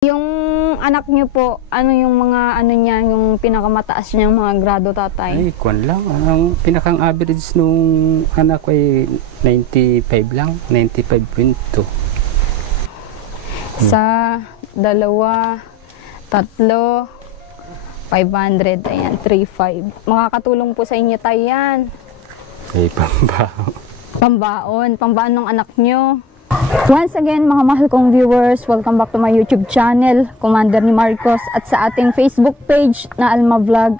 Yung anak niyo po, ano yung mga ano niya, yung pinakamataas niyang mga grado, tatay? Ay, kwan lang. Ang pinakang average nung anak ko ay 95 lang. 95.2. Sa dalawa, tatlo, 500, ayan, 3,500. Makakatulong po sa inyo, tay, yan. Ay, pambaho. Pambaon ng anak nyo. Once again, mga mahal kong viewers, welcome back to my YouTube channel, Commander ni Marcos, at sa ating Facebook page na Alma Vlog.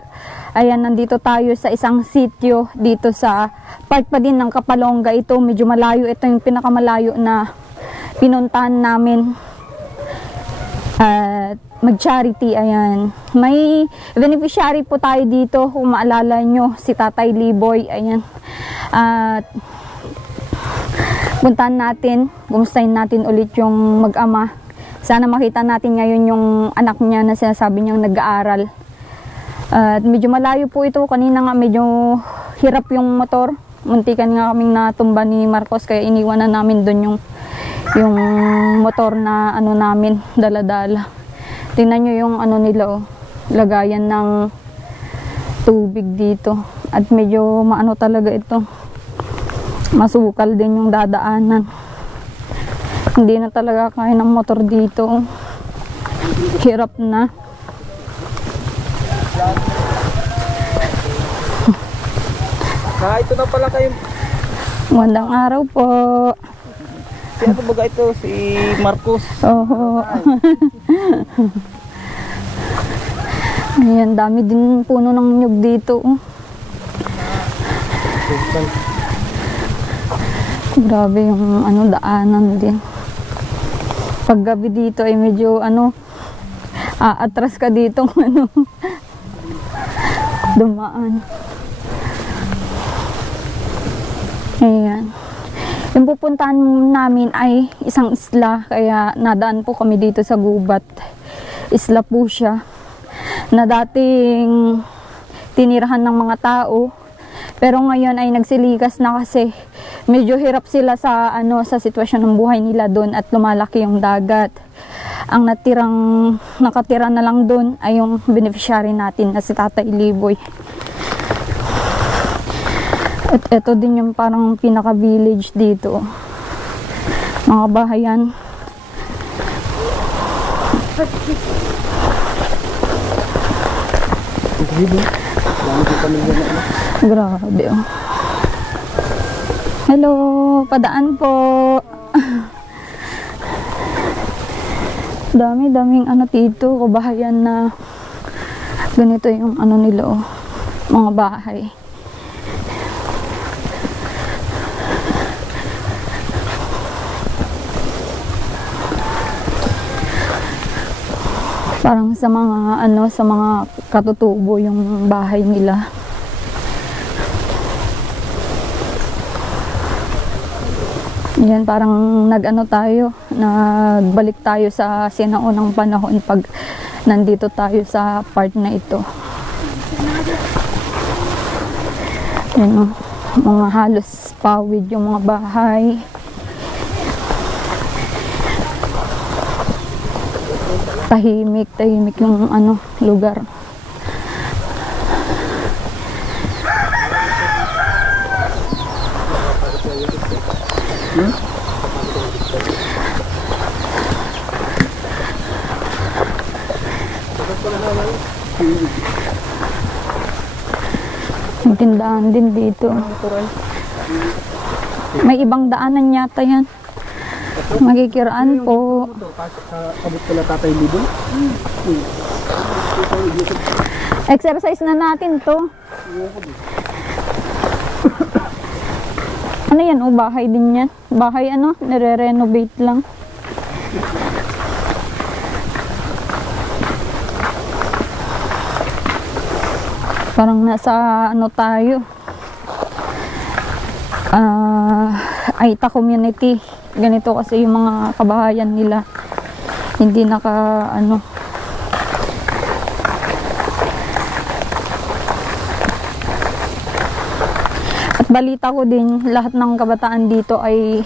Ayan, nandito tayo sa isang sitio dito sa part pa din ng Kapalonga. Ito, medyo malayo. Ito yung pinakamalayo na pinuntahan namin at mag-charity. Ayan, may beneficiary po tayo dito, kung maalala nyo, si Tatay Liboy. Ayan, at puntahan natin, gumustahin natin ulit yung mag-ama. Sana makita natin ngayon yung anak niya na sinasabi niyang nag-aaral. At medyo malayo po ito. Kanina nga medyo hirap yung motor. Muntikan nga kaming natumba ni Marcos, kaya iniwan na namin doon yung motor na ano namin, dala-dala. Tingnan nyo yung ano nila, oh, lagayan ng tubig dito. At medyo maano talaga ito. Masukal din yung dadaanan. Hindi na talaga kaya ng motor dito. Hirap na. Ito na pala kayo. Magandang araw po. Sino po ba ito? Si Marcos. Oo. Ayan, dami din puno ng nyug dito. Grabe yung ano, daanan din. Pag gabi dito ay medyo ano, atras ka dito ano, dumaan. Ayan. Yung pupuntahan namin ay isang isla, kaya nadaan po kami dito sa gubat. Isla po siya na dating tinirahan ng mga tao, pero ngayon ay nagsilikas na kasi medyo hirap sila sa ano, sa sitwasyon ng buhay nila doon at lumalaki yung dagat. Ang nakatira na lang doon ay yung beneficiary natin na si Tatay Liboy. At ito din yung parang pinaka-village dito. Mga bahayan. Grabe, oh. Hello, padaan po. Dami-daming ano dito, kabahayan na ganito yung ano nila, oh, mga bahay. Parang sa mga ano, sa mga katutubo yung bahay nila. Yan, parang nag-ano tayo, nagbalik tayo sa sinaunang panahon pag nandito tayo sa part na ito. Yan, mga halos pawid yung mga bahay. Tahimik yung ano, lugar. May tindahan din dito. May ibang daanan yata yan. Magkikiraan po. Abot pala Tatay Liboy. Exercise na natin to. Ano yan? O, bahay din yan. Bahay ano? Nire-renovate lang. Parang nasa ano tayo. Aita community. Ganito kasi yung mga kabahayan nila. Hindi naka ano. At balita ko din, lahat ng kabataan dito ay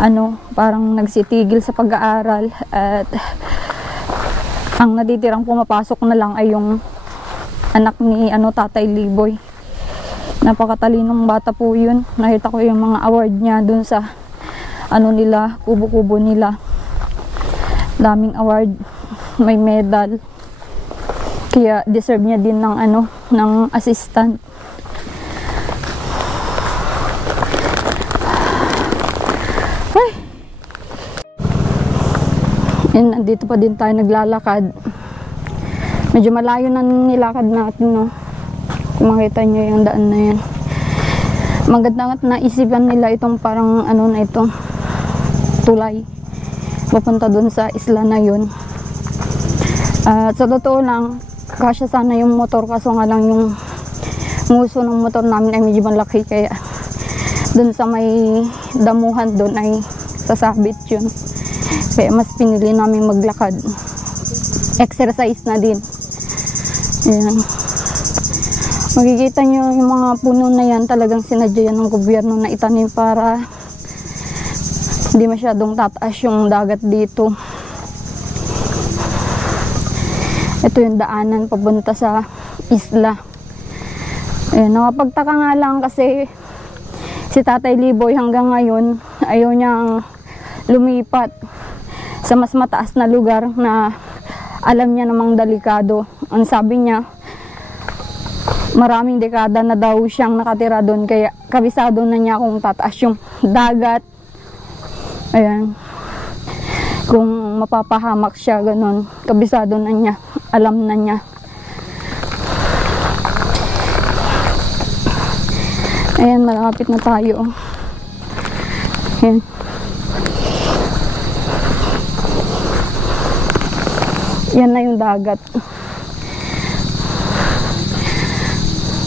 ano, parang nagsitigil sa pag-aaral at Ang natitirang pumapasok na lang ay yung anak ni Tatay Liboy. Napakatalinong bata po yun. Nakita ko yung mga award niya dun sa nila, kubo-kubo nila. Daming award, may medal. Kaya deserve niya din ng ng assistant. Ay. And nandito pa din tayo naglalakad. Medyo malayo na nilakad natin, no. Kung makita nyo yung daan na yan. Maganda na naisipan nila itong parang na itong tulay. Papunta dun sa isla na yun. At sa totoo lang, kasya sana yung motor, kaso nga lang yung nguso ng motor namin ay medyo malaki, kaya dun sa may damuhan dun ay sasabit yun. Kaya mas pinili namin maglakad. Exercise na din. Ayan. Makikita nyo yung mga puno na yan, talagang sinadya yan ng gobyerno na itanim para hindi masyadong tataas yung dagat dito. Ito yung daanan papunta sa isla. Ayan, nakapagtaka nga lang kasi si Tatay Liboy hanggang ngayon ayaw niyang lumipat sa mas mataas na lugar na alam niya namang delikado. Ang sabi niya, maraming dekada na daw siyang nakatira doon, kaya kabisado na niya kung tataas yung dagat. Ayan. Kung mapapahamak siya, ganun. Kabisado na niya. Alam na niya. Ayan, malapit na tayo. Ayan. Yan na yung dagat.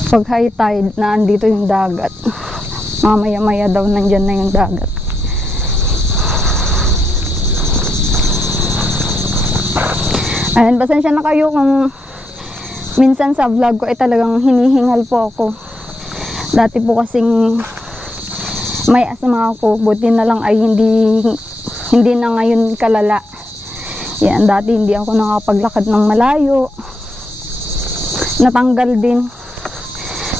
Pag high tide, na andito yung dagat. Mamaya-maya daw nandyan na yung dagat. Ayan, pasensya na kayo kung minsan sa vlog ko ay talagang hinihingal po ako. Dati po kasing may asma ako, buti na lang ay hindi na ngayon kalala. Yan, dati hindi ako nakapaglakad ng malayo. Natanggal din.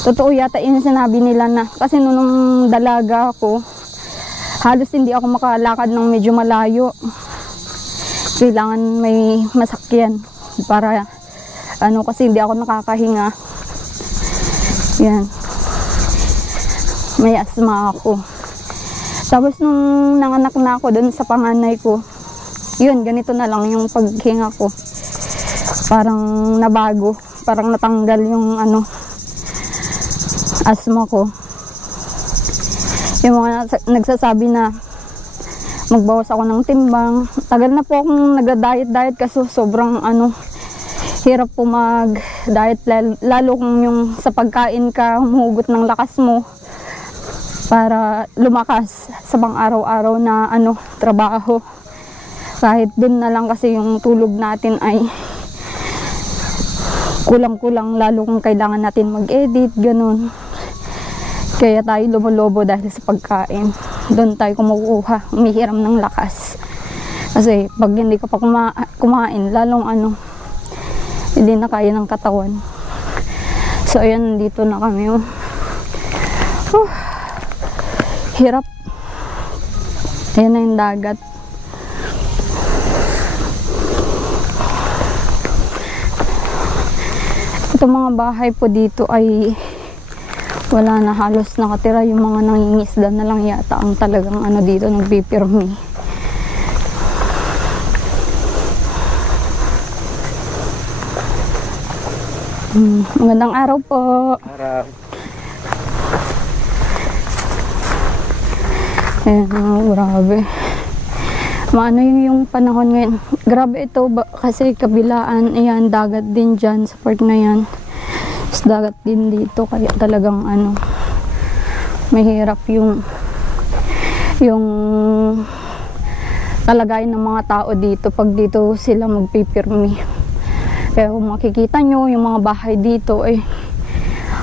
Totoo yata yung sinabi nila na, kasi nung dalaga ako, halos hindi ako makalakad ng medyo malayo. Kailangan may masakyan para kasi hindi ako nakakahinga. Yan. May asma ako. Tapos nung nanganak na ako dun sa panganay ko, yun, ganito na lang yung paghinga ko. Parang nabago. Parang natanggal yung asma ko. Yung mga nagsasabi na magbawas ako ng timbang. Tagal na po akong nagda-diet kasi sobrang hirap po mag-diet, lalo kung yung sa pagkain ka humuhugot ng lakas mo para lumakas sa pang-araw-araw na trabaho. Kahit dun na lang kasi yung tulog natin ay kulang-kulang, lalo kung kailangan natin mag-edit, ganun. Kaya tayo lumulobo dahil sa pagkain. Doon tayo kumukuha, umihiram ng lakas. Kasi pag hindi ka pa kumain, lalong hindi na kaya ng katawan. So ayan, dito na kami. Hirap. Ayan na yung dagat. Itong mga bahay po dito ay wala na, halos nakatira. Yung mga nangingisda na lang yata ang talagang dito nagpipirmi. Magandang araw po. Araw. Grabe. Maano yung panahon ngayon. Grabe ito kasi kabilaan. Ayan, dagat din dyan sa part na yan. Tapos dagat din dito. Kaya talagang mahirap yung kalagayan ng mga tao dito pag dito sila magpipirmi. Kaya kung makikita nyo yung mga bahay dito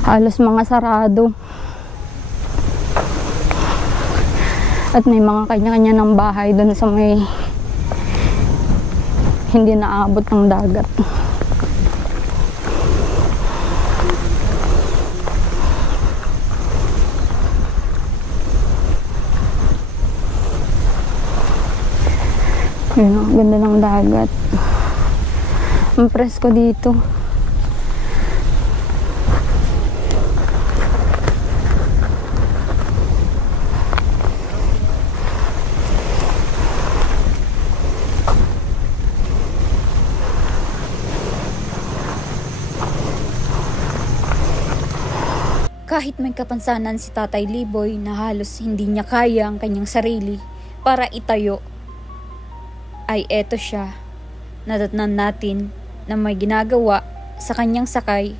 halos mga sarado. At may mga kanya-kanya ng bahay doon sa may hindi naaabot ng dagat. Yun, ang ganda ng dagat. Ang presko dito. Kahit may kapansanan si Tatay Liboy na halos hindi niya kaya ang kanyang sarili para itayo, ay eto siya, nadatnan natin na may ginagawa sa kanyang sakay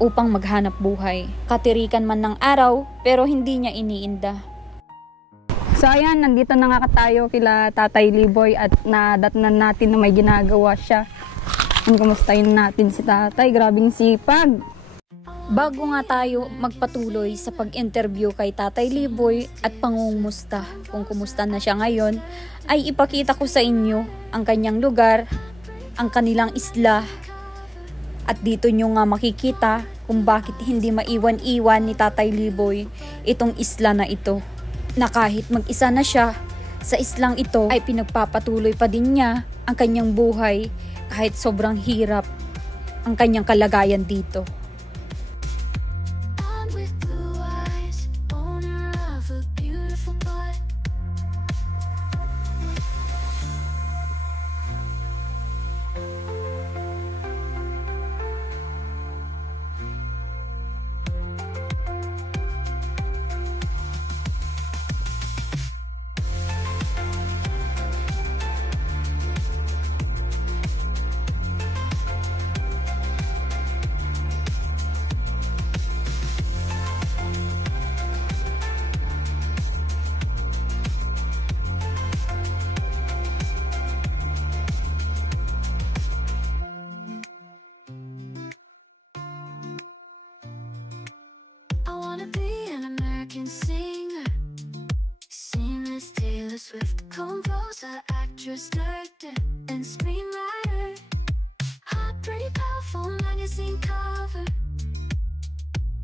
upang maghanap buhay. Katirikan man ng araw pero hindi niya iniinda. So ayan, nandito na nga tayo kila Tatay Liboy at nadatnan natin na may ginagawa siya. Kumustahin natin si Tatay, grabing sipag. Bago nga tayo magpatuloy sa pag-interview kay Tatay Liboy at pangungumusta kung kumusta na siya ngayon, ay ipakita ko sa inyo ang kanyang lugar, ang kanilang isla, at dito nyo nga makikita kung bakit hindi maiwan-iwan ni Tatay Liboy itong isla na ito. Na kahit mag-isa na siya, sa islang ito ay pinagpapatuloy pa din niya ang kanyang buhay kahit sobrang hirap ang kanyang kalagayan dito. Swift composer, actress, director, and screenwriter. Hot, pretty, powerful magazine cover.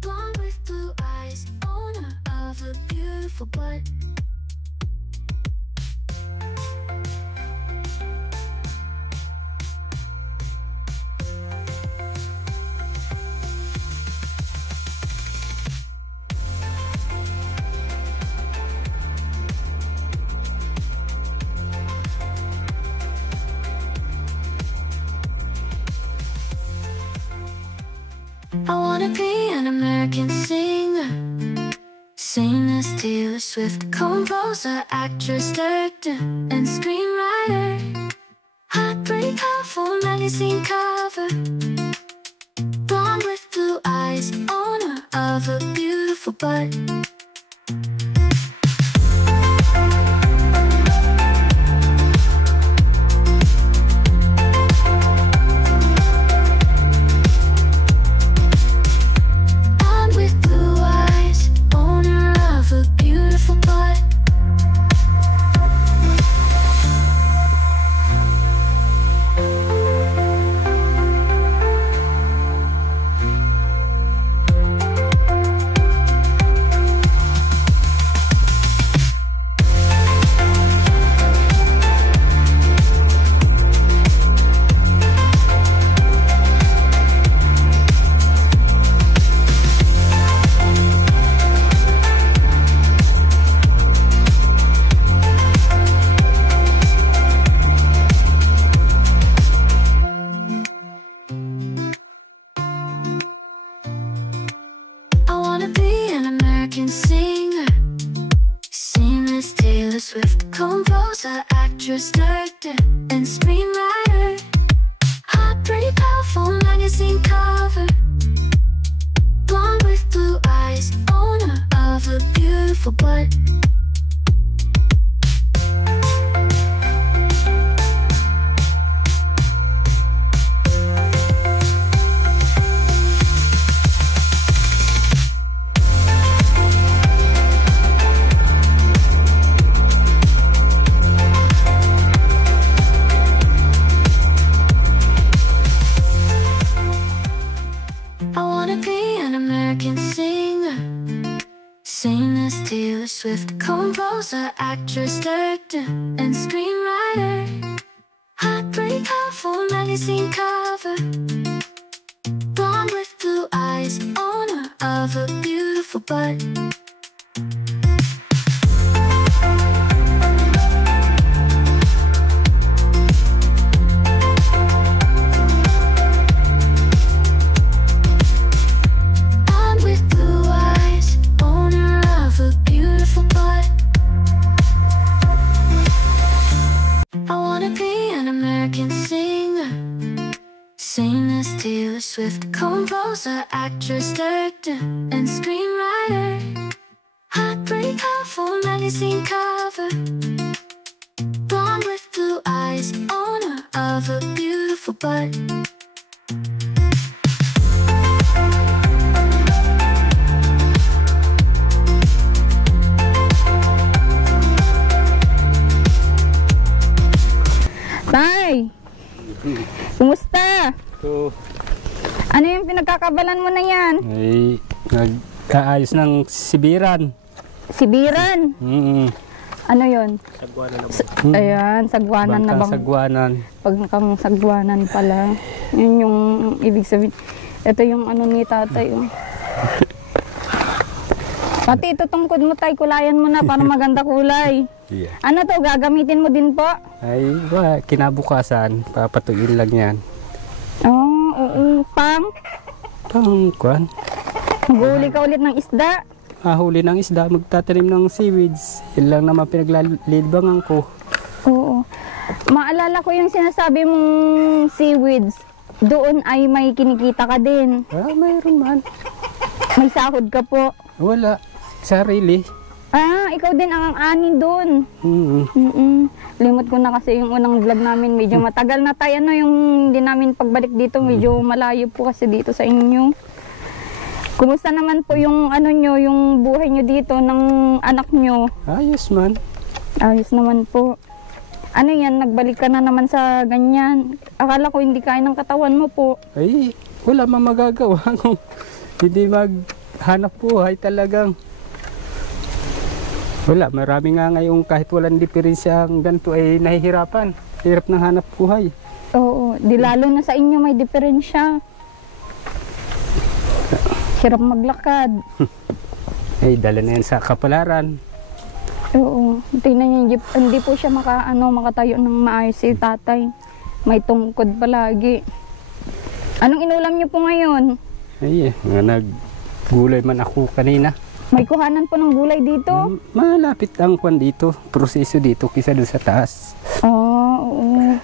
Blonde with blue eyes, owner of a beautiful butt. I wanna be an American singer, sing as Taylor Swift, composer, actress, director, and screenwriter. Hot, pretty, powerful magazine cover. Blonde with blue eyes, owner of a beautiful butt. Swift composer, actress, director, and screenwriter. Heartbreaker for magazine cover. Blonde with blue eyes, owner of a beautiful butt. Swift composer, actress, director, and screenwriter. Heartbreaker for magazine cover. Blonde with blue eyes, owner of a beautiful butt. Tay! Kumusta? So, Ano yung pinagkakabalan mo na yan? ay nag-aayos ng sibiran. Sibiran? Ano yun? Ayan, sagwanan na Bangkang bang? sagwanan. Pagkang sagwanan pala. Yun yung ibig sabihin. Ito yung ano ni tatay. Oh. Pati ito tungkod mo tay, kulayan mo na para maganda kulay. Yeah. Ano to, gagamitin mo din po? Ay, kinabukasan, papatuin lang yan. Oo, pang. Kwan, Mag-uuli ka ulit ng isda. huli ng isda, magtatanim ng seaweeds. Yun lang naman pinaglilibangan ko. Oo. Maalala ko yung sinasabi mong seaweeds. Doon ay may kinikita ka din. Mayroon man. May sahod ka po. Wala. Sarili. Ikaw din ang ani doon. Limot ko na kasi yung unang vlog namin. Medyo matagal na tayo. Yung hindi namin pagbalik dito. Medyo malayo po kasi dito sa inyo. Kumusta naman po yung nyo, yung buhay nyo dito ng anak nyo? Ayos man. Ayos naman po. Ano yan, nagbalik ka na naman sa ganyan. Akala ko hindi kaya ng katawan mo po. Ay, wala mang magagawa kung hindi maghanap buhay talagang. Wala, marami nga ngayon kahit walang diferensya ang ganito ay nahihirapan. Hirap ng hanap buhay. Oo, di lalo na sa inyo may diferensya. Hirap maglakad. Ay, dala na yan sa kapalaran. Oo, tingnan niyo, hindi po siya makatayo ng maayos si tatay. May tungkod palagi. Anong inulam niyo po ngayon? Ay, naggulay man ako kanina. May kuhanan po ng gulay dito? Malapit ang kwan dito, proseso dito kisa doon sa taas. Oo.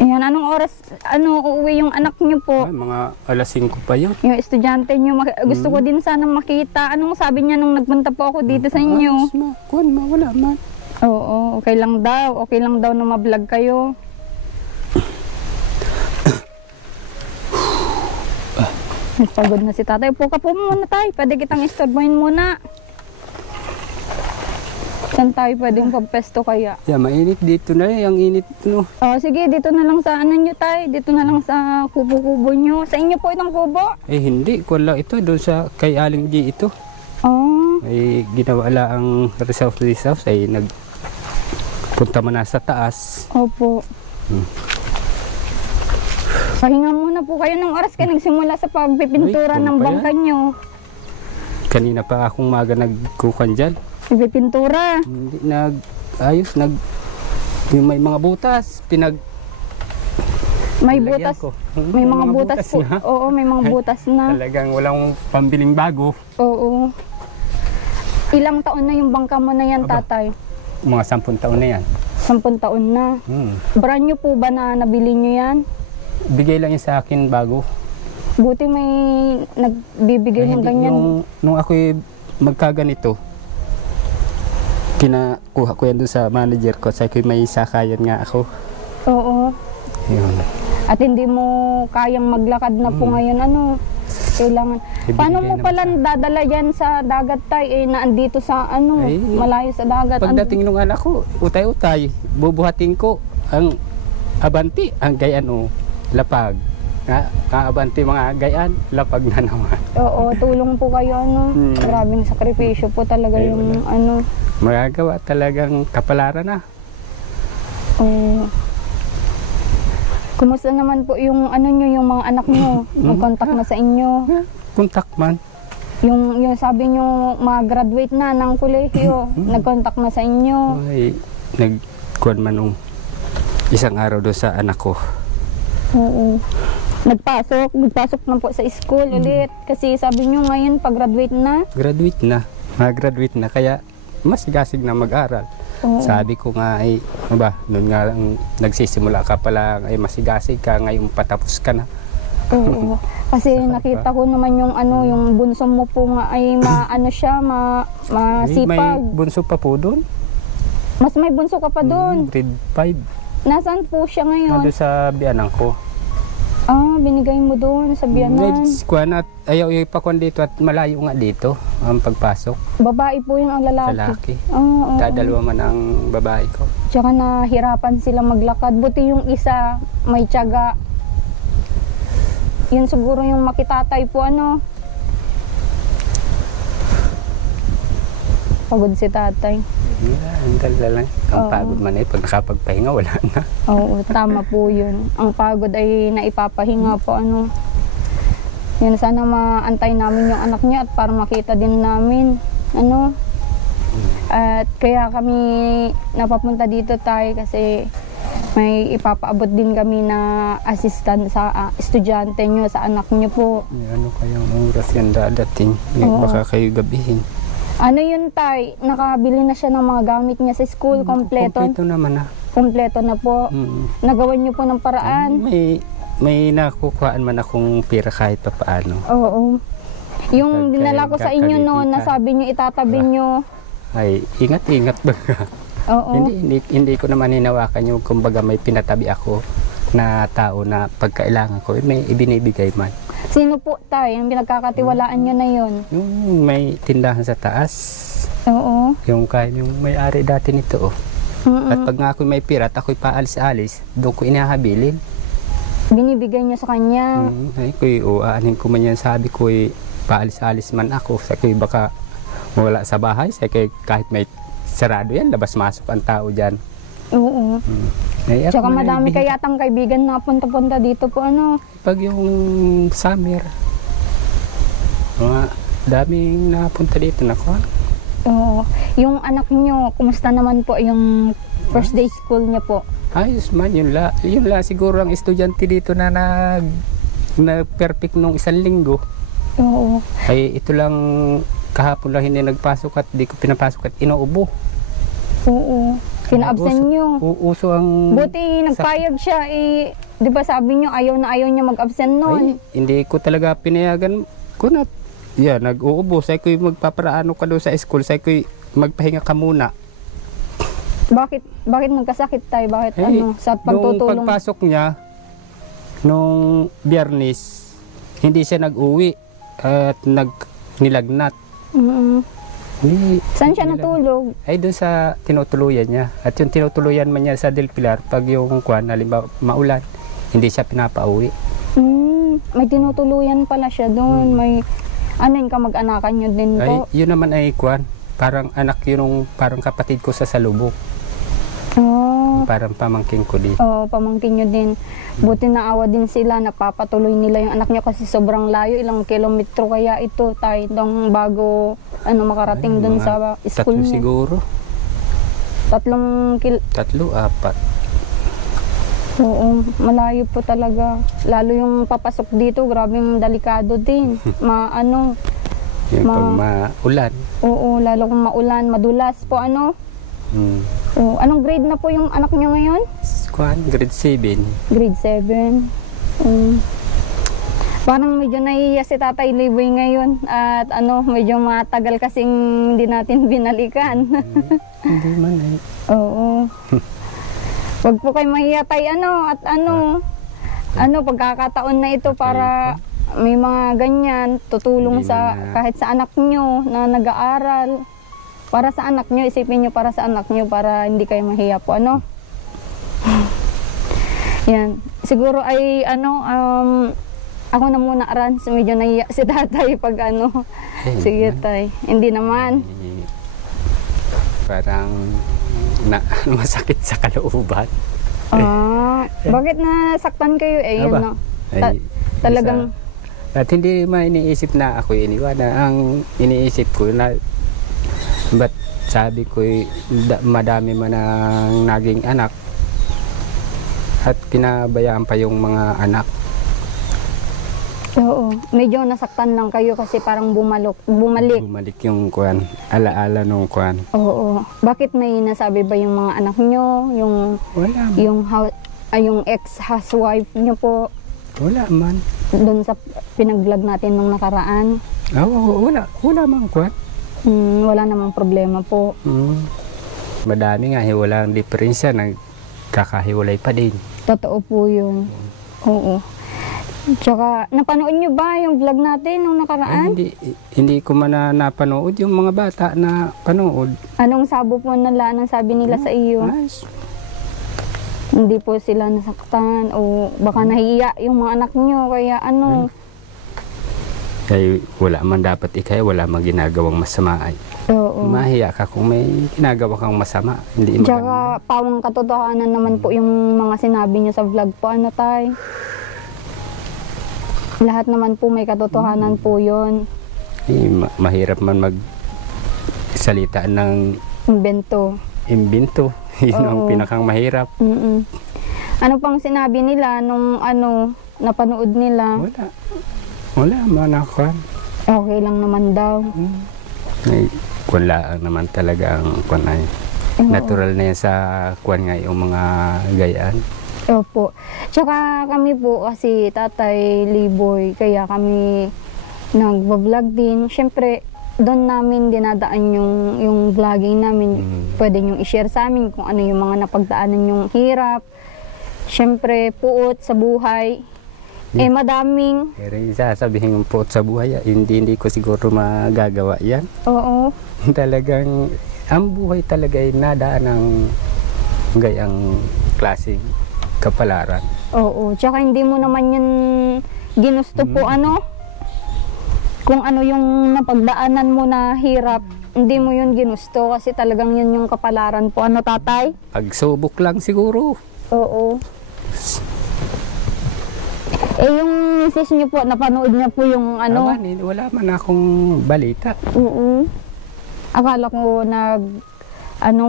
Ayan, anong oras, uuwi yung anak niyo po? Ay, mga alas 5 pa yun. Yung estudyante niyo, gusto ko din sana makita. Anong sabi niya nung nagpunta po ako dito sa inyo? Ayos ma, kwan ma, wala man. Oo, okay lang daw. Okay lang daw na ma-vlog kayo. Pagod na si tatay. Upo ka po muna tayo. Pwede kitang istorbohin muna. Saan tayo pwedeng pagpesto kaya? Yeah, mainit dito na eh. Ang init no. Sige, dito na lang sa nyo tayo. Dito na lang sa kubo-kubo nyo. Sa inyo po itong kubo? Eh hindi, kwan lang ito. Doon sa kay Aling G ito. Ay ginawa lang ang resource ay nagpunta man na sa taas. Opo. Pahinga muna po kayo ng oras kayo nagsimula sa pagpipintura Ay, ng pa bangka nyo. Kanina pa akong maga nagkukan dyan. Pagpipintura. Hindi yung may mga butas, May nilagyan butas. ko. May mga butas po. na. Oo, may mga butas na. Talagang walang pambiling bago. Oo. Ilang taon na yung bangka mo na yan, tatay? Mga 10 taon na yan. 10 taon na. Brand new po ba na nabili nyo yan? Bigay lang yun sa akin bago. Buti may nagbibigay ng ganyan. Nung ako'y magkaganito, kinakuha ko yan doon sa manager ko. Sa ako'y may sakayan nga ako. Oo. Yun. At hindi mo kayang maglakad na po ngayon, kailangan. Ibibigay Paano mo naman pala dadala yan sa dagat tay? Naandito sa Ay, malayo sa dagat. Pagdating nung anak ko, utay-utay, bubuhatin ko ang abanti, ang lapag. Kaabanti mga gayaan, lapag na naman. Oo, tulong po kayo, ano. Grabing sakripisyo po talaga Ay, yung, wala. ano. Magagawa talagang kapalaran na. Oo. Kumusta naman po yung, ano nyo, yung mga anak nyo? Nag-contact na sa inyo? Kontak man. Yung sabi nyo, mag-graduate na ng kolehiyo, nag-contact na sa inyo? Ay, nagkuhan man nung isang araw doon sa anak ko. Oo. Nagpasok na po sa school ulit. Kasi sabi nyo ngayon, pag-graduate na. Graduate na. Mag-graduate na. Kaya mas gasig na mag-aral. Oo. Sabi ko nga ay, noon nga nagsisimula ka pala ay masigasig ka, ngayon patapos ka na. Oo. Kasi nakita ko naman yung ano, yung bunso mo po nga ay maano siya, masipag. May bunso pa po doon. Mas may bunso ka pa doon. Grade 5. Nasaan po siya ngayon? Nandun sa biyanan ko. Ah, binigay mo doon sa biyanan. Kuwan at ayaw ipakon dito at malayo nga dito ang pagpasok. Babae po yung ang lalaki. Lalaki. Oo. Dadalawa man ang babae ko. Tsaka nahirapan sila maglakad. Buti yung isa may tiyaga. Yun siguro yung makitatay po, ano. Pagod si tatay. Ang dala lang. Ang Oo. pagod man pag nakapagpahinga wala na. Oo, tama po yun. Ang pagod ay naipapahinga po, ano. Yun, sana maantay namin yung anak niya at para makita din namin, ano. At kaya kami napapunta dito tayo kasi may ipapaabot din kami na assistant sa estudyante nyo, sa anak nyo po. Ano kayang oras yan dadating? Oo. Baka kayo gabihin. Ano yun tay? Nakabili na siya ng mga gamit niya sa school, kompleto. Kompleto naman na. Kompleto na po. Nagawan niyo po ng paraan. May nakukuhaan man akong pira kahit pa paano. Oo. Yung dinala ko sa inyo noon, nasabi niyo itatabi niyo. Ay, ingat-ingat ba? Oo. Hindi ko naman hinawakan yung kumbaga may pinatabi ako na tao na pagkailangan ko, may ibinibigay man. Sino po tay? Yung pinagkakatiwalaan niyo na yun? Yung may tindahan sa taas. Oo. Yung may-ari dati nito. At pag nga ako may pira at ako'y paalis-alis, doon ko inahabilin. Binibigay niyo sa kanya? Ay ko'y aanin ko man yan, sabi ko'y paalis-alis man ako. Sa ko'y baka wala sa bahay, sa ko'y kahit may sarado yan, labas-masok ang tao dyan. Oo. Ay, Tsaka madami kayatang kaibigan na punta-punta dito po, ano? Pag yung summer, mga daming napunta dito na ko. Oo. Yung anak niyo, kumusta naman po yung first day school niya po? Ayos man, yun la siguro ang estudyante dito na perfect nung isang linggo. Oo. Ay ito lang kahapon lang hindi nagpasok at di ko pinapasok at inuubo. Oo. Pina-absent niyo. Uso ang... Buti nagpayag siya, di ba sabi niyo ayaw na ayaw niya mag-absent noon? Ay, hindi ko talaga pinayagan ko na. Yeah, nag-uubo. Say ko'y magpaparaano ka doon sa school. Say ko'y magpahinga ka muna. Bakit nagkasakit tayo? Bakit sa pagtutulong? Nung pagpasok niya, nung Biyernes, hindi siya nag-uwi at nilagnat. Saan siya natulog? Ay doon sa tinutuluyan niya. At yung tinutuluyan man niya sa Del Pilar, pag yung halimbawa maulan, hindi siya pinapauwi. May tinutuluyan pala siya doon. May yung kamag-anakan niyo din po? Ay, yun naman ay parang anak yun parang kapatid ko sa Salubok. Oh. Parang pamangkin ko din. Oo, pamangkin niyo din. Buti naawa din sila, napapatuloy nila yung anak niya kasi sobrang layo, ilang kilometro kaya ito tayo bago makarating dun sa school niya. Siguro. 3, 4. Oo, malayo po talaga. Lalo yung papasok dito, grabing delikado din. Yung pag maulan. Oo, lalo kung maulan, madulas po Oo, anong grade na po yung anak niyo ngayon? Grade 7. Grade 7. Parang medyo nahihiya si Tatay Liboy ngayon at medyo matagal kasing hindi natin binalikan. Hindi man ay. Oo. Wag po kayo mahiya tay pagkakataon na ito para may mga ganyan tutulong kahit sa anak nyo na nag-aaral. Para sa anak nyo, isipin nyo para sa anak nyo para hindi kayo mahiya po, Yan. Siguro ay ako na muna Rans, medyo nahiya si tatay pag Sige tay. Hindi naman. Parang masakit sa kalooban. Bakit nasaktan kayo yun Aba, no? Talagang at hindi iniisip na ako iniwanan. Ang iniisip ko na ba't sabi ko madami man ang naging anak at pinabayaan pa yung mga anak. Oo, medyo nasaktan lang kayo kasi parang bumalik Yung kuwan, alaala nung kuwan. Oo. Bakit may nasabi ba yung mga anak nyo, Wala man. yung ex-housewife nyo po Wala man. doon sa pinag-vlog natin nung nakaraan? Wala man kuwan. Wala namang problema po. Madami nga, walang diferensya, nagkakahiwalay pa din. Totoo po yun. Oo. Tsaka, napanood nyo ba yung vlog natin nung nakaraan? Hindi ko man napanood yung mga bata na panood. Anong sabo po nila, anong sabi nila sa iyo? Nice. Hindi po sila nasaktan o baka nahiya yung mga anak nyo, kaya Kaya wala man dapat wala man ginagawang masama ay. Oo. Mahiya ka kung may ginagawa kang masama. Hindi maganda. Tsaka, pawang katotohanan naman po yung mga sinabi nyo sa vlog po, tay? Lahat naman po may katotohanan po yun. Mahirap man magsalita ng Invento. Yun ang pinakang mahirap. Ano pang sinabi nila nung napanood nila? Wala man ako. Okay lang naman daw. Wala naman talaga ang kuwan ay. Natural na yan sa kuwan nga yung mga gayaan. Opo. Tsaka kami po kasi Tatay Liboy, kaya kami nag-vlog din. Siyempre, doon namin dinadaan yung vlogging namin. Pwede nyo i-share sa amin kung ano yung mga napagdaanan yung hirap. Siyempre, puot sa buhay. Madaming. Pero sasabihin yung puot sa buhay, hindi ko siguro magagawa yan. Oo. Talagang, ang buhay talaga ay nadaan ng gayang klaseng kapalaran. Oo. Tsaka hindi mo naman yan ginusto po kung ano yung napagdaanan mo na hirap, hindi mo yun ginusto kasi talagang yun yung kapalaran po. Tatay? Pagsubok lang siguro. Oo. Yung misis niyo po, napanood niya po yung Wala man akong balita. Oo. Akala ko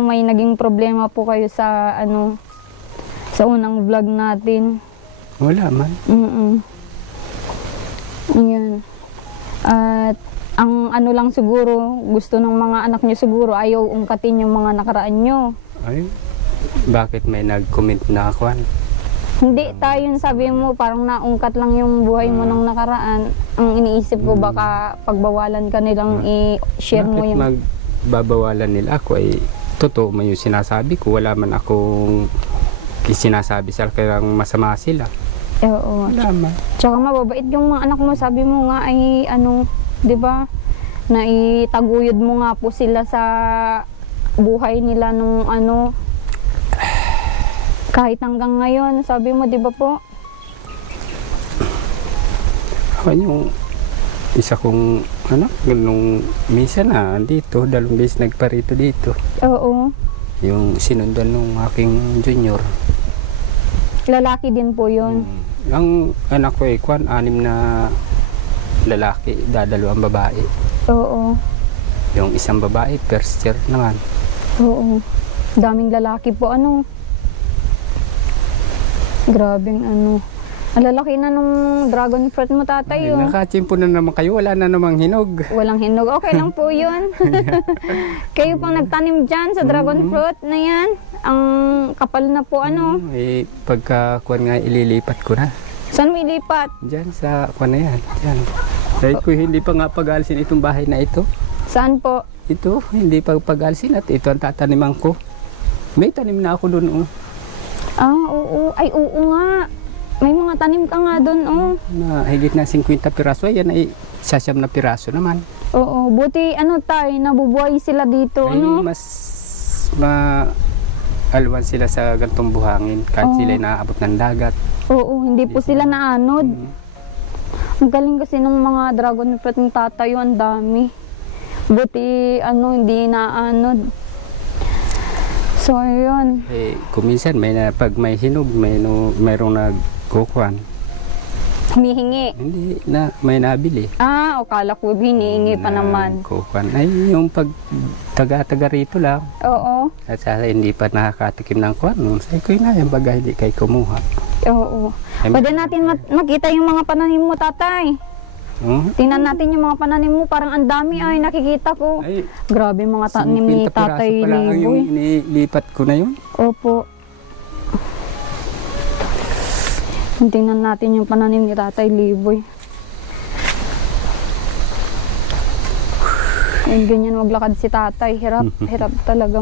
may naging problema po kayo sa sa unang vlog natin. Wala man. Ayan. At ang lang siguro, gusto ng mga anak nyo siguro, ayaw ungkatin yung mga nakaraan nyo. Ay, bakit may nag-comment na ako? Hindi tayo sabi mo, parang naungkat lang yung buhay mo nung nakaraan. Ang iniisip ko, baka pagbawalan ka nilang i-share mo yung... Bakit magbabawalan nila ako ay totoo man yung sinasabi ko. Wala man akong sinasabi sa kaya masama sila. Oo. Wala man. Tsaka mababait yung mga anak mo, sabi mo nga ay di ba? Na itaguyod mo nga po sila sa buhay nila nung kahit hanggang ngayon, sabi mo, di ba po? Yung isa kong nung minsan dito, 2 beses nagparito dito. Oo. Yung sinundan nung aking junior. Lalaki din po yun. Ang anak ko 6 na lalaki, 2 babae. Oo. Yung isang babae, first year naman. Oo. Daming lalaki po, Grabing Ang lalaki na nung dragon fruit mo, tatay. Nakachimpo na naman kayo, wala na namang hinog. Walang hinog. Okay lang po yun. Kayo pang nagtanim dyan sa dragon fruit na yan. Ang kapal na po, pagka kuwan nga, ililipat ko na. Saan mo ilipat? Diyan sa kuwan na yan. Diyan. Dahil ko hindi pa nga pag-alisin itong bahay na ito. Saan po? Ito, hindi pa pag-alisin at ito ang tataniman ko. May tanim na ako doon. Oo. Ay, oo nga. May mga tanim ka nga doon, Na higit na 50 piraso. Yan ay 60 na piraso naman. Oo. Buti, tayo, nabubuhay sila dito, Ay, mas alwan sila sa gantong buhangin kahit Oo. sila naabot ng dagat. Oo, hindi po sila naanod. Ang galing kasi ng mga dragon fruit ng tatay, ang dami. Buti hindi naanod. So, ayun. Kuminsan pag may hinog, mayroong nagkukuhan. Humihingi. Hindi na may nabili. Akala ko hinihingi pa naman. Kukuhan. Ay, yung pag taga rito lang. Oo. At sa hindi pa nakakatikim ng kuhan. Say ko na yung baga hindi kayo kumuha. Oo. Pwede natin makita yung mga pananim mo, tatay. Tingnan natin yung mga pananim mo. Parang ang dami ay nakikita ko. Ay, Grabe mga tanim ni 50 Tatay piraso pala ang Liboy. yung inilipat ko na yun. Opo. Tingnan natin yung pananim ni Tatay Liboy. Ganyan maglakad si tatay. Hirap talaga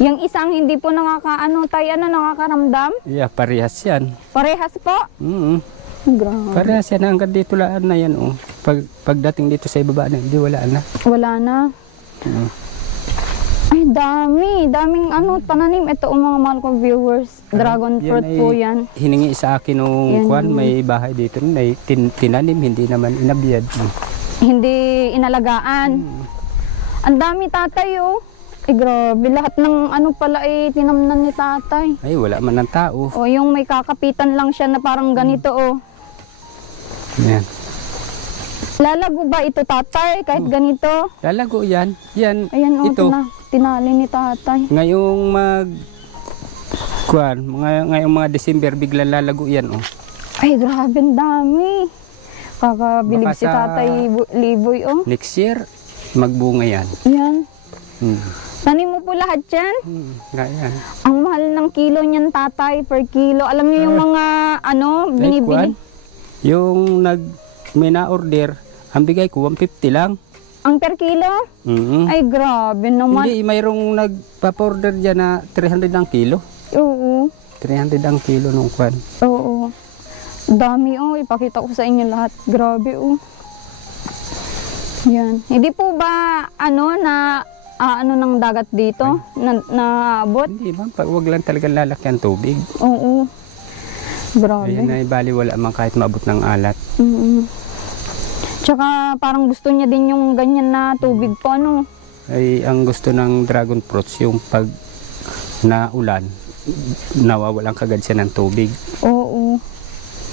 Yung isang hindi po nakakaramdam? Yeah, parehas yan. Parehas po? Grabe. Parehas yan. Hanggang dito lang na yan. Pagdating dito sa ibaba na, hindi wala na. Wala na. Ay, daming pananim. Ito mga mahal kong viewers. Dragon fruit po yan. Hiningi sa akin nung kuwan, may bahay dito na tinanim, hindi naman inabiyad. Hindi inalagaan. Ang dami, tatay, oh. Grabe, lahat ng pala tinamnan ni tatay. Ay, wala man ng tao. O, yung may kakapitan lang siya na parang ganito, oh. Yan. Lalago ba ito, tatay, kahit ganito? Lalago yan. Yan, Ayan, oh, ito. tinali ni tatay. Ngayong ngayong mga December, biglang lalago yan, oh. Ay, grabe, ang dami. Kakabilib Baka si Tatay Liboy, oh. Next year, magbunga yan. Yan. Tanim mo po lahat yan? Yan. Ang mahal ng kilo niyan, tatay, per kilo. Alam niyo yung mga, binibili? Yung may na-order, ang bigay ko, 150 lang. Ang per kilo? Ay, grabe naman. Hindi, mayroong nagpa-order dyan na 300 ang kilo. Oo. 300 ang kilo nung kwan. Oo. Dami, oh. Ipakita ko sa inyo lahat. Grabe, oh. Yan. Hindi po ba, ng dagat dito? Naabot? Hindi ba? Huwag lang talaga lalaki ang tubig. Oo. Grabe. Ayun ay bali wala man kahit maabot ng alat. Tsaka parang gusto niya din yung ganyan na tubig po, Ay, ang gusto ng dragon fruits yung pag naulan, nawawalan kagad siya ng tubig. Oo.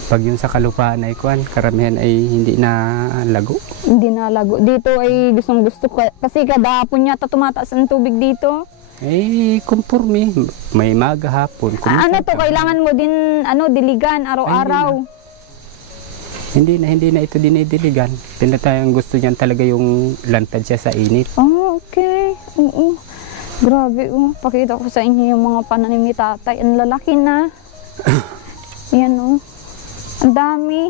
Pag yun sa kalupaan ay karamihan ay hindi na lago. Hindi na lago. Dito ay gustong gusto ko. Kasi kada hapon yata tumataas ang tubig dito. Eh, kumpurmi. May maghapon. Kailangan mo din, diligan araw-araw. Hindi na ito dinidiligan. Tinatayang gusto niyan talaga yung lantad siya sa init. Oh, okay. Oo. Grabe, oh. Pakita ko sa inyo yung mga pananim ni tatay. Ang lalaki na. Yan, oh. Ang dami.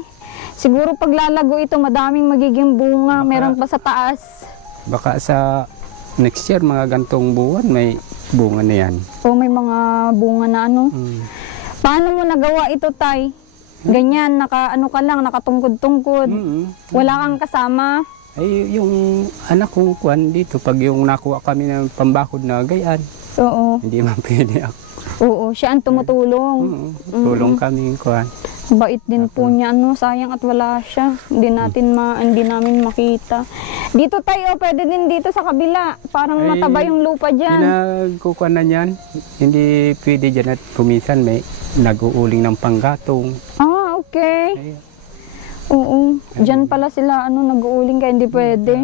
Siguro pag lalago ito, madaming magiging bunga. Meron pa sa taas. Baka sa next year, mga gantong buwan, may bunga na yan. O, may mga bunga na Paano mo nagawa ito, tay? Ganyan, ka lang, nakatungkod-tungkod. Wala kang kasama. Ay, yung anak kong kuwan dito, pag yung nakuha kami ng pambakod na gayaan, hindi man pwede ako. Oo, siya ang tumutulong. Tulong kami kuwan. Bait din po niya, sayang at wala siya. Hindi namin makita. Dito tayo, pwede din dito sa kabila. Parang mataba yung lupa dyan. Ginagkukuha na yan. Hindi pwede dyan at kumisan may nag-uuling ng panggatong. Okay. Oo. Diyan pala sila nag-uuling kaya hindi pwede.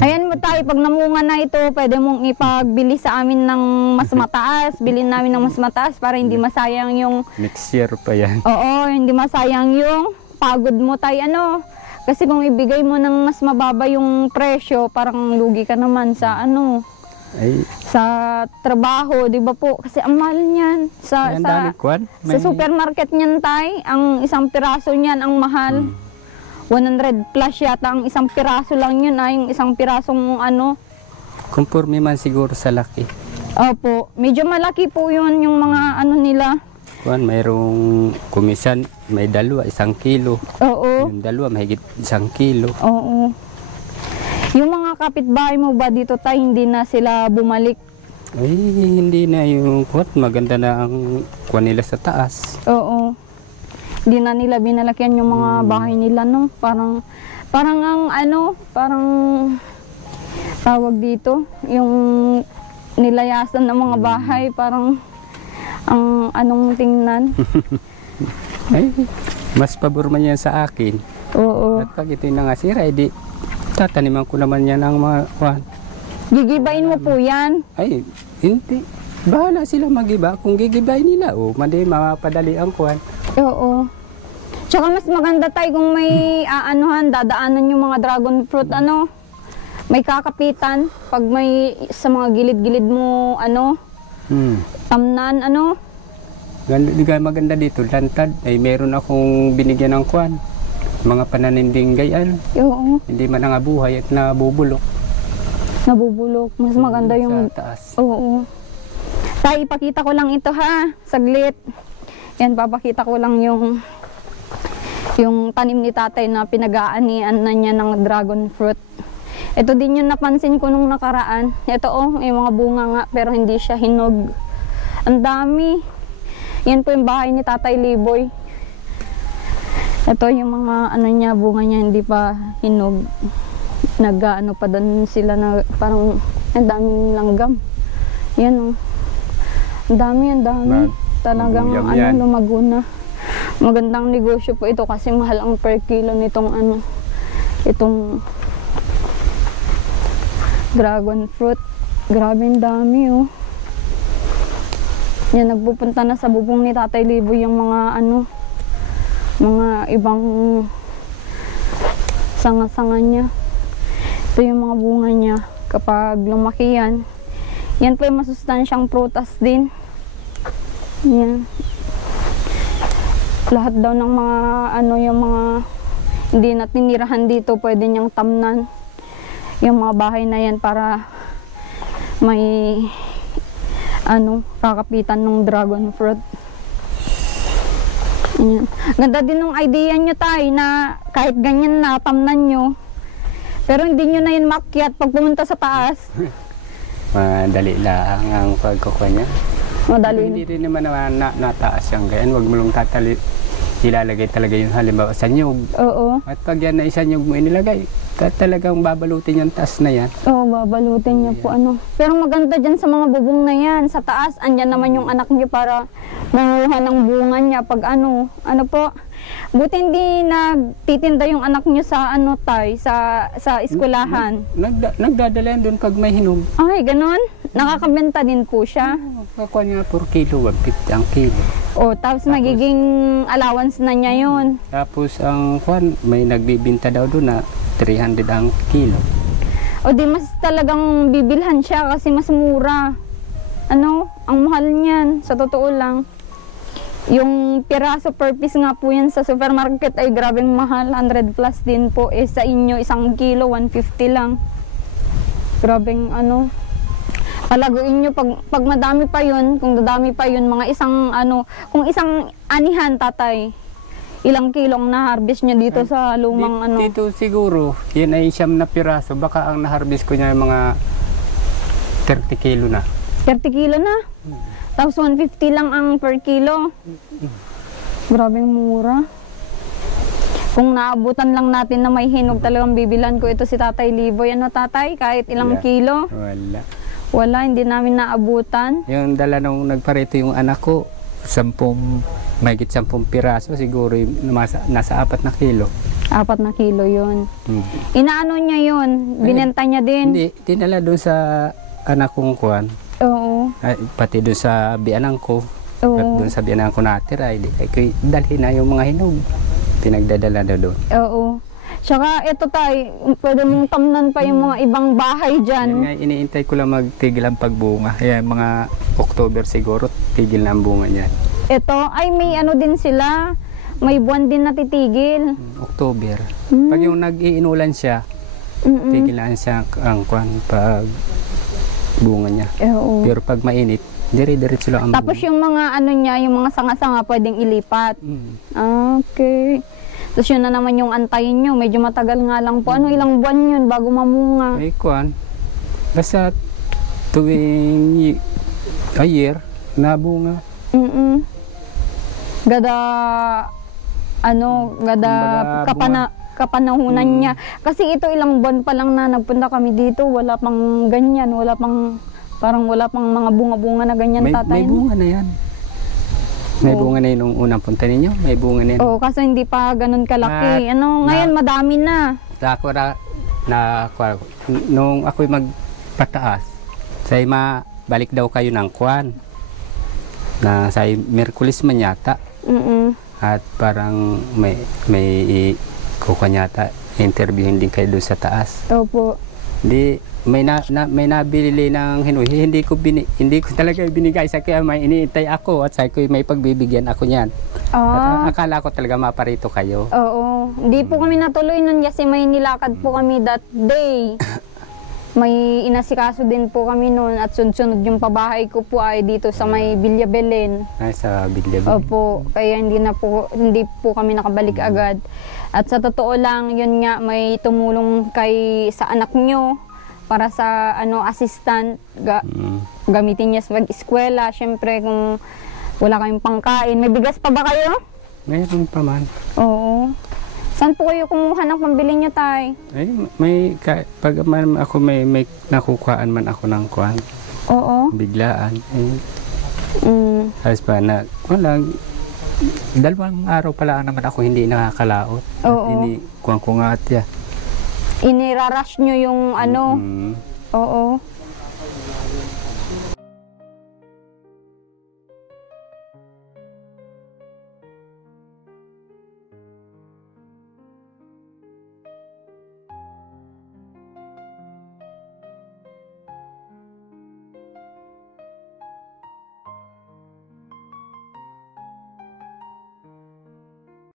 Ayan mo tayo, pag namunga na ito, pwede mong ipagbili sa amin ng mas mataas. Bilhin namin ng mas mataas para hindi masayang yung... Next year pa yan. Oo, hindi masayang yung pagod mo tayo. Kasi kung ibigay mo ng mas mababa yung presyo, parang lugi ka naman sa sa trabaho, di ba po? Kasi ang mahal niyan. Sa supermarket niyan, tay, ang isang piraso niyan ang mahal. 100 plus yata ang isang piraso lang yun, yung isang pirasong Kumpurmi man siguro sa laki. Opo, medyo malaki po yun yung mga nila. Mayroong kumisan, may 1 kilo. Oo. Yung 2, mahigit 1 kilo. Oo. Yung mga kapitbahay mo ba dito, tay, hindi na sila bumalik? Ay, hindi na yung kuwan. Maganda na ang kuwan nila sa taas. Oo. Hindi na nila binalakyan yung mga bahay nila, no? Parang ang ano, parang tawag dito, yung nilayasan ng mga bahay, parang ang anong tingnan. Ay, mas pabor man yan sa akin. Oo. At pag ito'y nangasira, edi tataniman ko naman yan ang mga kuwan. Gigibain mo po yan. Ay, hindi. Bahala sila magiba. Kung gigibain nila, madi mapadali ang kuwan. Oo. Tsaka mas maganda tayo kung may dadaanan yung mga dragon fruit, may kakapitan. Pag may sa mga gilid-gilid mo, tamnan, Maganda dito, lantad. Ay, meron akong binigyan ng kuwan. Mga pananinding gayan. Oo. Hindi man nangabuhay at nabubulok. Nabubulok. Mas maganda yung... Sa taas. Oo. Tay, ipakita ko lang ito ha. Saglit. Yan, papakita ko lang yung tanim ni tatay na pinag-aanian na niya ng dragon fruit. Ito din yung napansin ko nung nakaraan. Ito may mga bunga nga pero hindi siya hinog. Ang dami. Yan po yung bahay ni Tatay Liboy. Ito yung mga niya, bunga niya hindi pa hinog. Nag-ano pa doon sila na parang ang daming langgam. Yan Ang dami. Talagang lumago na. Magandang negosyo po ito kasi mahal ang per kilo nitong itong dragon fruit. Grabe ang dami Yan, nagpupunta na sa bubong ni Tatay Liboy yung mga mga ibang sanga-sanga niya. Ito yung mga bunga niya. Kapag lumaki yan po yung masustansyang prutas din. Yan. Lahat daw ng mga yung mga hindi na tinirahan dito pwede niyang tamnan yung mga bahay na yan para may kakapitan ng dragon fruit. Yan. Ganda din ng idea nyo tayo na kahit ganyan na tamnan nyo pero hindi nyo na yun makyat pag pumunta sa taas. Madali lang ang pagkukuha niya. Madali. Hindi rin naman nataas yung ganyan. Huwag mo lang ilalagay talaga yung halimbawa sa nyug. Oo. At pag yan na isa nyug mo inilagay, talagang babalutin yung taas na yan. Oo, babalutin niya po Pero maganda dyan sa mga bubong na yan. Sa taas, andyan naman yung anak niyo para manguha ng bunga niya. Pag po. Buti hindi nagtitinda yung anak niyo sa sa eskwelahan. Nagdadala yan doon pag may hinog. Ay, ganon? Nakakabenta din po siya. Kakuha niya 4 kilo, 150 ang kilo. Tapos magiging allowance na niya yun. Tapos ang kuwan, may nagbibinta daw doon na 300 ang kilo. Di mas talagang bibilhan siya kasi mas mura. Ang mahal niyan, sa totoo lang. Yung piraso per piece nga po yan sa supermarket ay grabing mahal, 100 plus din po. Sa inyo, 1 kilo, 150 lang. Grabing palaguin nyo, pag madami pa yun, kung dadami pa yun, mga kung isang anihan, tatay, ilang kilong na-harvest nyo dito sa lumang Dito siguro, yan ay 9 na piraso, baka ang na-harvest ko niya mga 30 kilo na. 30 kilo na? Tapos 150 lang ang per kilo. Grabing mura. Kung naabutan lang natin na may hinog, talagang bibilan ko ito si Tatay Liboy. Tatay? Kahit ilang kilo? Wala, hindi namin naabutan. Yung dala nung nagparito yung anak ko, mahigit 10 piraso, siguro nasa 4 na kilo. 4 na kilo yun. Inaano niya yun? Binenta niya din? Hindi, dinala doon sa anak kong kuwan. Oo. Pati doon sa bianang ko. Oo. At doon sa bianang ko natira, dalhin na yung mga hinog. Pinagdadala na doon. Oo. Tsaka ito pwede mong tamnan pa yung mga ibang bahay dyan. Yan nga, iniintay ko lang magtigil ang pagbunga. Yan, mga October siguro, tigil na ang bunga niyan. Ito, may din sila. May buwan din natitigil. October. Pag yung nag-iinulan siya, tigil na siya ang pag bunga niya. Oo. Pero pag mainit, dire-diretso lang ang Tapos bunga. yung mga yung mga sanga-sanga pwedeng ilipat. Okay. Tapos yun na naman yung antayin nyo. Medyo matagal nga lang po. Ilang buwan yun bago mamunga? Ay, kuwan. Basta tuwing a year na bunga. Mm. Gada Kumbaga, kapanahunan niya. Kasi ito ilang buwan pa lang na nagpunta kami dito, wala pang ganyan, wala pang mga bunga-bunga na ganyan, tatay. May bunga na yan. May bunga na yun nung unang punta ninyo. May bunga na yun. Oo, kaso hindi pa ganun kalaki. Ngayon madami na. Nung ako'y magpataas, say balik daw kayo ng kwan. Na say Merkulis man yata. At parang may kukanyata interviewin din kayo doon sa taas. Opo. May nabili ng hinuhi. Hindi ko talaga binigay sa kaya may iniintay ako at sa ko may pagbibigyan ako niyan. At akala ko talaga maparito kayo. Oo. Hindi po kami natuloy nun kasi may nilakad po kami that day. May inasikaso din po kami noon at sunod yung pabahay ko po ay dito sa may Villa Belen. Ay, sa Villa Belen. Opo, kaya hindi po kami nakabalik agad. At sa totoo lang, yun nga, may tumulong sa anak nyo para sa assistant. Gamitin niya sa pag-eskwela. Siyempre, kung wala kayong pangkain. May bigas pa ba kayo? Mayroon pa man. Oo. Saan po kayo kumuha ng pambili nyo, tay? Ay, pag man ako may nakukuhaan man ako ng kuhan. Oo. Biglaan. Tapos pa na, dalawang araw pala naman ako hindi nakakalaot. Oo. Hindi kuwang-kungat ya. Inirarush nyo yung Oo.